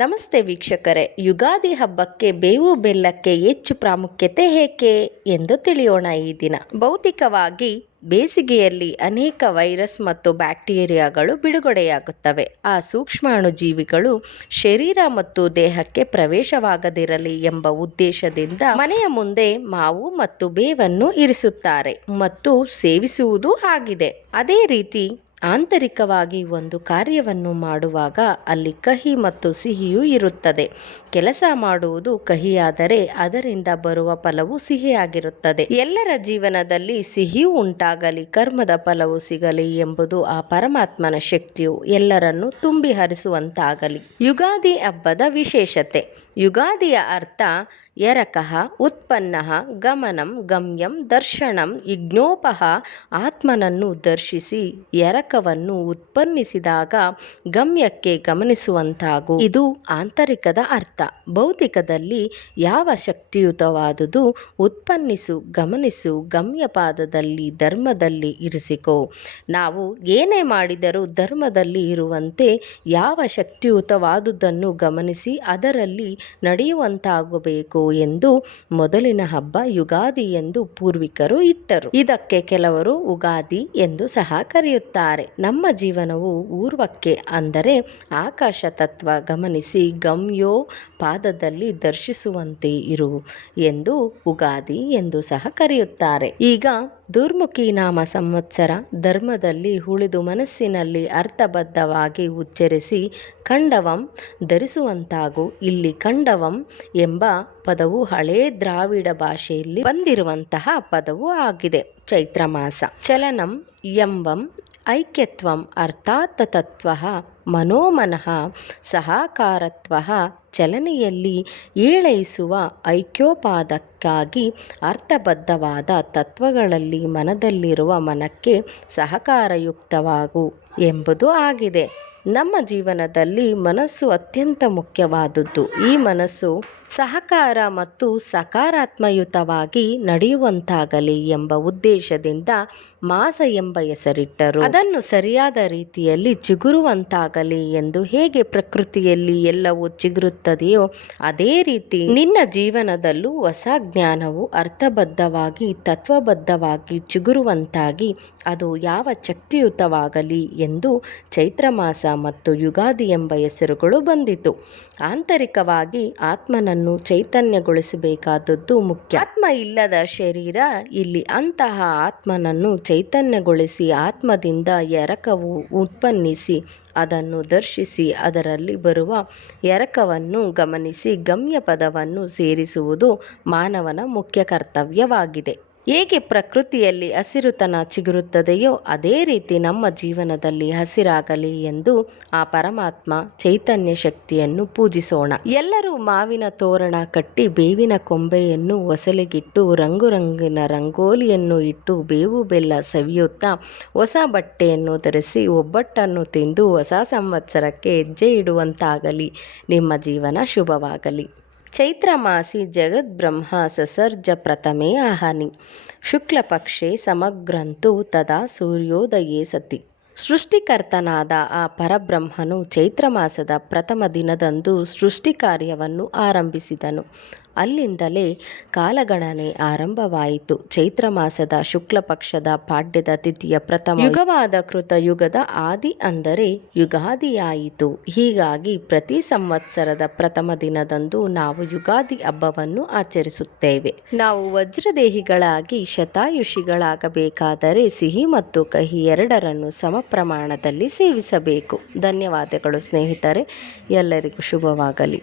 ನಮಸ್ತೆ ವೀಕ್ಷಕರೇ, ಯುಗಾದಿ ಹಬ್ಬಕ್ಕೆ ಬೇವು ಬೆಲ್ಲಕ್ಕೆ ಹೆಚ್ಚು ಪ್ರಾಮುಖ್ಯತೆ ಏಕೆ ಎಂದು ತಿಳಿಯೋಣ. ಈ ದಿನ ಭೌತಿಕವಾಗಿ ಬೇಸಿಗೆಯಲ್ಲಿ ಅನೇಕ ವೈರಸ್ ಮತ್ತು ಬ್ಯಾಕ್ಟೀರಿಯಾಗಳು ಬಿಡುಗಡೆಯಾಗುತ್ತವೆ. ಆ ಸೂಕ್ಷ್ಮಾಣುಜೀವಿಗಳು ಶರೀರ ಮತ್ತು ದೇಹಕ್ಕೆ ಪ್ರವೇಶವಾಗದಿರಲಿ ಎಂಬ ಉದ್ದೇಶದಿಂದ ಮನೆಯ ಮುಂದೆ ಮಾವು ಮತ್ತು ಬೇವನ್ನು ಇರಿಸುತ್ತಾರೆ ಮತ್ತು ಸೇವಿಸುವುದೂ ಆಗಿದೆ. ಅದೇ ರೀತಿ ಆಂತರಿಕವಾಗಿ ಒಂದು ಕಾರ್ಯವನ್ನು ಮಾಡುವಾಗ ಅಲ್ಲಿ ಕಹಿ ಮತ್ತು ಸಿಹಿಯೂ ಇರುತ್ತದೆ. ಕೆಲಸ ಮಾಡುವುದು ಕಹಿಯಾದರೆ ಅದರಿಂದ ಬರುವ ಫಲವು ಸಿಹಿಯಾಗಿರುತ್ತದೆ. ಎಲ್ಲರ ಜೀವನದಲ್ಲಿ ಸಿಹಿಯೂ ಉಂಟಾಗಲಿ, ಕರ್ಮದ ಫಲವು ಸಿಗಲಿ ಎಂಬುದು ಆ ಪರಮಾತ್ಮನ ಶಕ್ತಿಯು ಎಲ್ಲರನ್ನು ತುಂಬಿ ಹರಿಸುವಂತಾಗಲಿ. ಯುಗಾದಿ ಹಬ್ಬದ ವಿಶೇಷತೆ. ಯುಗಾದಿಯ ಅರ್ಥ ಎರಕಃ ಉತ್ಪನ್ನಃ ಗಮನಂ ಗಮ್ಯಂ ದರ್ಶನಂ ಯಜ್ಞೋಪಹ. ಆತ್ಮನನ್ನು ದರ್ಶಿಸಿ ಎರಕವನ್ನು ಉತ್ಪನ್ನಿಸಿದಾಗ ಗಮ್ಯಕ್ಕೆ ಗಮನಿಸುವಂತಾಗು. ಇದು ಆಂತರಿಕದ ಅರ್ಥ. ಭೌತಿಕದಲ್ಲಿ ಯಾವ ಶಕ್ತಿಯುತವಾದುದು ಉತ್ಪನ್ನಿಸು, ಗಮನಿಸು, ಗಮ್ಯಪಾದದಲ್ಲಿ ಧರ್ಮದಲ್ಲಿ ಇರಿಸಿಕೋ. ನಾವು ಏನೇ ಮಾಡಿದರೂ ಧರ್ಮದಲ್ಲಿ ಇರುವಂತೆ ಯಾವ ಶಕ್ತಿಯುತವಾದುದನ್ನು ಗಮನಿಸಿ ಅದರಲ್ಲಿ ನಡೆಯುವಂತಾಗಬೇಕು ಎಂದು ಮೊದಲಿನ ಹಬ್ಬ ಯುಗಾದಿ ಎಂದು ಪೂರ್ವಿಕರು ಇಟ್ಟರು. ಇದಕ್ಕೆ ಕೆಲವರು ಉಗಾದಿ ಎಂದು ಸಹ ಕರೆಯುತ್ತಾರೆ. ನಮ್ಮ ಜೀವನವು ಊರ್ವಕ್ಕೆ ಅಂದರೆ ಆಕಾಶ ತತ್ವ ಗಮನಿಸಿ ಗಮ್ಯೋ ಪಾದದಲ್ಲಿ ದರ್ಶಿಸುವಂತೆ ಇರು ಎಂದು ಉಗಾದಿ ಎಂದು ಸಹ ಕರೆಯುತ್ತಾರೆ. ಈಗ ದುರ್ಮುಖಿ ನಾಮ ಸಂವತ್ಸರ ಧರ್ಮದಲ್ಲಿ ಉಳಿದು ಮನಸ್ಸಿನಲ್ಲಿ ಅರ್ಥಬದ್ಧವಾಗಿ ಉಚ್ಚರಿಸಿ ಖಂಡವಂ ಧರಿಸುವಂತಾಗು. ಇಲ್ಲಿ ಖಂಡವಂ ಎಂಬ ಪದವು ಹಳೇ ದ್ರಾವಿಡ ಭಾಷೆಯಲ್ಲಿ ಬಂದಿರುವಂತಹ ಪದವು ಆಗಿದೆ. ಚೈತ್ರ ಮಾಸ. ಚಲನಂ ಎಂಬಂ ಐಕ್ಯತ್ವಂ ಅರ್ಥಾತ್ ತತ್ವ ಮನೋಮನಃ ಸಹಕಾರತ್ವ. ಚಲನೆಯಲ್ಲಿ ಏಳೈಸುವ ಐಕ್ಯೋಪಾದಕ್ಕಾಗಿ ಅರ್ಥಬದ್ಧವಾದ ತತ್ವಗಳಲ್ಲಿ ಮನದಲ್ಲಿರುವ ಮನಕ್ಕೆ ಸಹಕಾರಯುಕ್ತವಾಗು ಎಂಬುದು ಆಗಿದೆ. ನಮ್ಮ ಜೀವನದಲ್ಲಿ ಮನಸ್ಸು ಅತ್ಯಂತ ಮುಖ್ಯವಾದುದು. ಈ ಮನಸ್ಸು ಸಹಕಾರ ಮತ್ತು ಸಕಾರಾತ್ಮಕಯುತವಾಗಿ ನಡೆಯುವಂತಾಗಲಿ ಎಂಬ ಉದ್ದೇಶದಿಂದ ಮಾಸ ಎಂಬ ಹೆಸರಿಟ್ಟರು. ಅದನ್ನು ಸರಿಯಾದ ರೀತಿಯಲ್ಲಿ ಚಿಗುರುವಂತಾಗಲಿ ಎಂದು. ಹೇಗೆ ಪ್ರಕೃತಿಯಲ್ಲಿ ಎಲ್ಲವೂ ಚಿಗುರುತ್ತದೆಯೋ ಅದೇ ರೀತಿ ನಿನ್ನ ಜೀವನದಲ್ಲೂ ಹೊಸ ಜ್ಞಾನವು ಅರ್ಥಬದ್ಧವಾಗಿ ತತ್ವಬದ್ಧವಾಗಿ ಚಿಗುರುವಂತಾಗಿ ಅದು ಯಾವ ಶಕ್ತಿಯುತವಾಗಲಿ ಎಂದು ಚೈತ್ರ ಮಾಸ ಮತ್ತು ಯುಗಾದಿ ಎಂಬ ಹೆಸರುಗಳು ಬಂದಿತು. ಆಂತರಿಕವಾಗಿ ಆತ್ಮನನ್ನು ಚೈತನ್ಯಗೊಳಿಸಬೇಕಾದದ್ದು ಮುಖ್ಯ. ಆತ್ಮ ಇಲ್ಲದ ಶರೀರ ಇಲ್ಲಿ. ಅಂತಹ ಆತ್ಮನನ್ನು ಚೈತನ್ಯಗೊಳಿಸಿ ಆತ್ಮದಿಂದ ಎರಕವು ಉತ್ಪನ್ನಿಸಿ ಅದನ್ನು ದರ್ಶಿಸಿ ಅದರಲ್ಲಿ ಬರುವ ಎರಕವನ್ನು ಗಮನಿಸಿ ಗಮ್ಯ ಪದವನ್ನು ಸೇರಿಸುವುದು ಮಾನವನ ಮುಖ್ಯ ಕರ್ತವ್ಯವಾಗಿದೆ. ಹೇಗೆ ಪ್ರಕೃತಿಯಲ್ಲಿ ಹಸಿರುತನ ಚಿಗುರುತ್ತದೆಯೋ ಅದೇ ರೀತಿ ನಮ್ಮ ಜೀವನದಲ್ಲಿ ಹಸಿರಾಗಲಿ ಎಂದು ಆ ಪರಮಾತ್ಮ ಚೈತನ್ಯ ಶಕ್ತಿಯನ್ನು ಪೂಜಿಸೋಣ. ಎಲ್ಲರೂ ಮಾವಿನ ತೋರಣ ಕಟ್ಟಿ ಬೇವಿನ ಕೊಂಬೆಯನ್ನು ಹೊಸಲಿಗಿಟ್ಟು ರಂಗುರಂಗಿನ ರಂಗೋಲಿಯನ್ನು ಇಟ್ಟು ಬೇವು ಬೆಲ್ಲ ಸವಿಯುತ್ತಾ ಹೊಸ ಬಟ್ಟೆಯನ್ನು ಧರಿಸಿ ಒಬ್ಬಟ್ಟನ್ನು ತಿಂದು ಹೊಸ ಸಂವತ್ಸರಕ್ಕೆ ಹೆಜ್ಜೆ ಇಡುವಂತಾಗಲಿ. ನಿಮ್ಮ ಜೀವನ ಶುಭವಾಗಲಿ. ಚೈತ್ರ ಮಾಸಿ ಜಗದ್ಬ್ರಹ್ಮ ಸಸರ್ಜ ಪ್ರಥಮೇ ಅಹನಿ ಶುಕ್ಲಪಕ್ಷೆ ಸಮಗ್ರಂತು ತದಾ ಸೂರ್ಯೋದಯೇ ಸತಿ. ಸೃಷ್ಟಿಕರ್ತನಾದ ಆ ಪರಬ್ರಹ್ಮನು ಚೈತ್ರ ಮಾಸದ ಪ್ರಥಮ ದಿನದಂದು ಸೃಷ್ಟಿ ಕಾರ್ಯವನ್ನು ಆರಂಭಿಸಿದನು. ಅಲ್ಲಿಂದಲೇ ಕಾಲಗಣನೆ ಆರಂಭವಾಯಿತು. ಚೈತ್ರ ಮಾಸದ ಶುಕ್ಲ ಪಕ್ಷದ ಪಾಡ್ಯದ ತಿಥಿಯ ಪ್ರಥಮ ಯುಗವಾದ ಕೃತಯುಗದ ಆದಿ ಅಂದರೆ ಯುಗಾದಿಯಾಯಿತು. ಹೀಗಾಗಿ ಪ್ರತಿ ಸಂವತ್ಸರದ ಪ್ರಥಮ ದಿನದಂದು ನಾವು ಯುಗಾದಿ ಹಬ್ಬವನ್ನು ಆಚರಿಸುತ್ತೇವೆ. ನಾವು ವಜ್ರದೇಹಿಗಳಾಗಿ ಶತಾಯುಷಿಗಳಾಗಬೇಕಾದರೆ ಸಿಹಿ ಮತ್ತು ಕಹಿ ಎರಡರನ್ನು ಸಮ ಪ್ರಮಾಣದಲ್ಲಿ ಸೇವಿಸಬೇಕು. ಧನ್ಯವಾದಗಳು ಸ್ನೇಹಿತರೆ. ಎಲ್ಲರಿಗೂ ಶುಭವಾಗಲಿ.